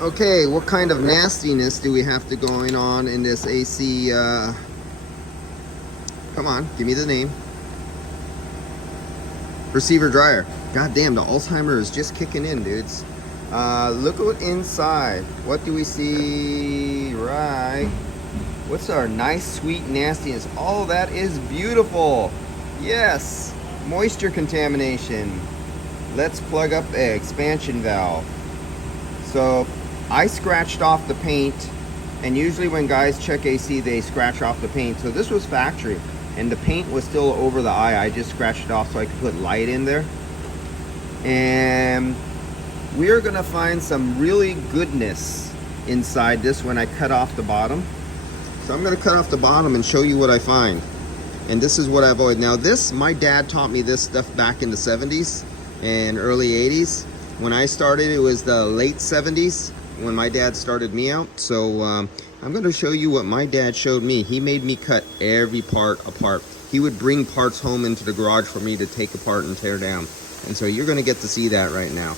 Okay, what kind of nastiness do we have to going on in this AC? Come on, give me the name. Reciver Drier. God damn, the Alzheimer is just kicking in, dudes. Look at what inside. What do we see? Right. What's our nice, sweet nastiness? Oh, that is beautiful. Yes, moisture contamination. Let's plug up an expansion valve. So I scratched off the paint, and usually when guys check AC, they scratch off the paint. So this was factory, and the paint was still over the eye. I just scratched it off so I could put light in there. And we are gonna find some really goodness inside this when I cut off the bottom. So I'm gonna cut off the bottom and show you what I find. And this is what I've always, now this, my dad taught me this stuff back in the 70s and early 80s. When I started, it was the late 70s when my dad started me out. So I'm going to show you what my dad showed me. He made me cut every part apart. He would bring parts home into the garage for me to take apart and tear down. And so you're going to get to see that right now.